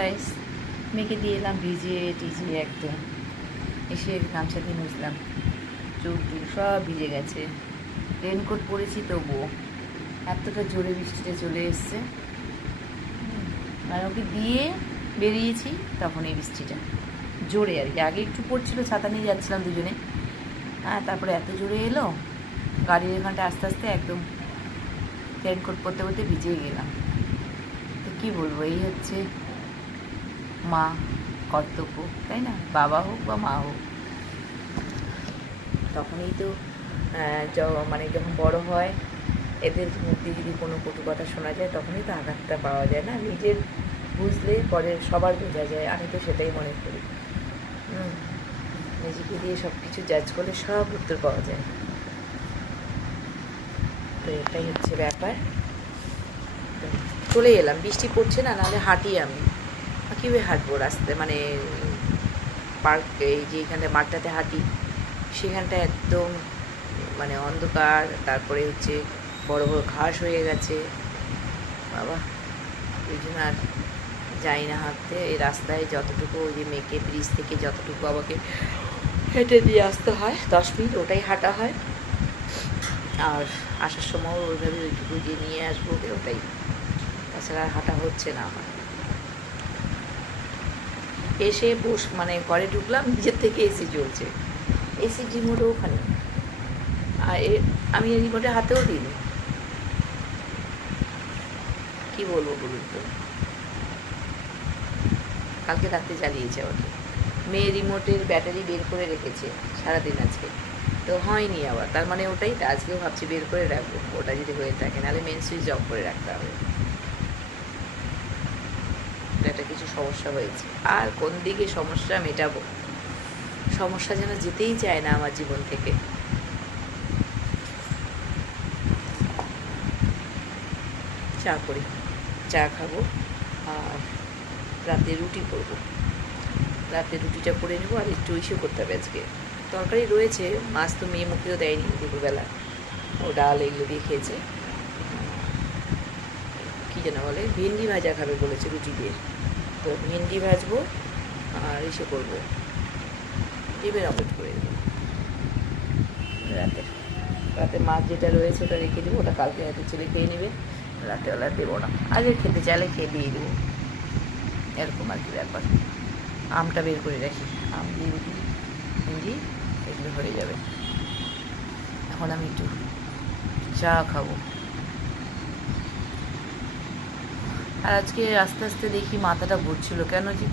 Guys, মেয়েকে দিয়ে এলাম ভিজিয়ে টিজিয়ে একদম। এসে গামছা দিয়ে মুছলাম, চোখ টুক সব ভিজে গেছে। রেনকোট পরেছি তবুও এতটা জোরে বৃষ্টিটা চলে এসছে। মানে ওকে দিয়ে বেরিয়েছি তখন এই বৃষ্টিটা জোরে আর কি। আগে একটু পড়ছিল, ছাতা নিয়ে যাচ্ছিলাম দুজনে, হ্যাঁ, তারপরে এত জোরে এলো গাড়ির এখানটা আস্তে আস্তে একদম রেনকোট পরতে পরতে ভিজেই গেলাম। তো কী বলবো, এই হচ্ছে মা কর্তব্য, তাই না? বাবা হোক বা মা হোক, তখনই তো মানে যখন বড় হয় এদের মুখ দিয়ে যদি কোনো কটু কথা শোনা যায় তখনই তো আঘাতটা পাওয়া যায় না। নিজের বুঝলে পরে সবার বোঝা যায়, আমি তো সেটাই মনে করি। নিজেকে দিয়ে সব কিছু জাজ করলে সব উত্তর পাওয়া যায়। তো এটাই হচ্ছে ব্যাপার। চলে এলাম, বৃষ্টি পড়ছে না, নাহলে হাঁটি আমি। কীভাবে হাঁটবো রাস্তায়, মানে পার্ক, এই যে এখানে মাঠটাতে হাঁটি সেখানটা একদম মানে অন্ধকার, তারপরে হচ্ছে বড় বড় ঘাস হয়ে গেছে বাবা, ওই জন্য আর যাই না হাঁটতে। এই রাস্তায় যতটুকু, ওই যে মেয়েকে ব্রিজ থেকে যতটুকু বাবাকে হেঁটে দিয়ে আসতে হয় 10 মিনিট, ওটাই হাঁটা হয়। আর আসার সময় ওইভাবে ওইটুকু যে নিয়ে আসবো ওকে, ওটাই, তাছাড়া আর হাঁটা হচ্ছে না আমার। এসে মানে ঘরে ঢুকলাম, নিজের থেকে এসি চলছে, এসি রিমোটও ওখানে, আর আমি এই রিমোটে হাতেও দিইনি। কী বলবো বলুন তো, কালকে রাত্রে জ্বালিয়েছে আমাকে। মেয়ে রিমোটের ব্যাটারি বের করে রেখেছে সারাদিন আজকে, তো হয়নি আবার, তার মানে ওটাই তো আজকেও ভাবছি বের করে রাখবো, ওটা যদি হয়ে থাকে, নাহলে মেন সুইচ অফ করে রাখতে হবে। একটা কিছু সমস্যা হয়েছে, আর কোন দিকে সমস্যা মেটাবো, সমস্যা যেন যেতেই চায় না আমার জীবন থেকে। চা করি, চা খাবো, আর রাতে রুটি করবো। রাতে রুটিটা করে নেবো, আর একটু ইস্যু করতে হবে আজকে। তরকারি রয়েছে, মাছ তো মেয়ে মুখেও দেয়নি দুপুরবেলা, ও ডাল এগুলো দিয়ে খেয়েছে। কী যেন বলে, ভেন্ডি ভাজা খাবে বলেছে রুটি দিয়ে, তো ভেন্ডি ভাজবো আর ইসে করবো, ডিমের অমলেট করে দেবো রাতে। রাতে মাছ যেটা রয়েছে ওটা রেখে দেবো, ওটা কালকে রাতে ছেলে খেয়ে নেবে, রাতেবেলা দেবো না, আগে খেতে চাইলে খেয়ে দিয়ে দেবো, এরকম আর কি ব্যাপার। আমটা বের করে রাখি, আম দিয়ে রুটি ভেন্ডি এগুলো হয়ে যাবে। এখন আমি একটু চা খাবো। আর আজকে আস্তে আস্তে দেখি মাথাটা ঘুরছিল, কেন যে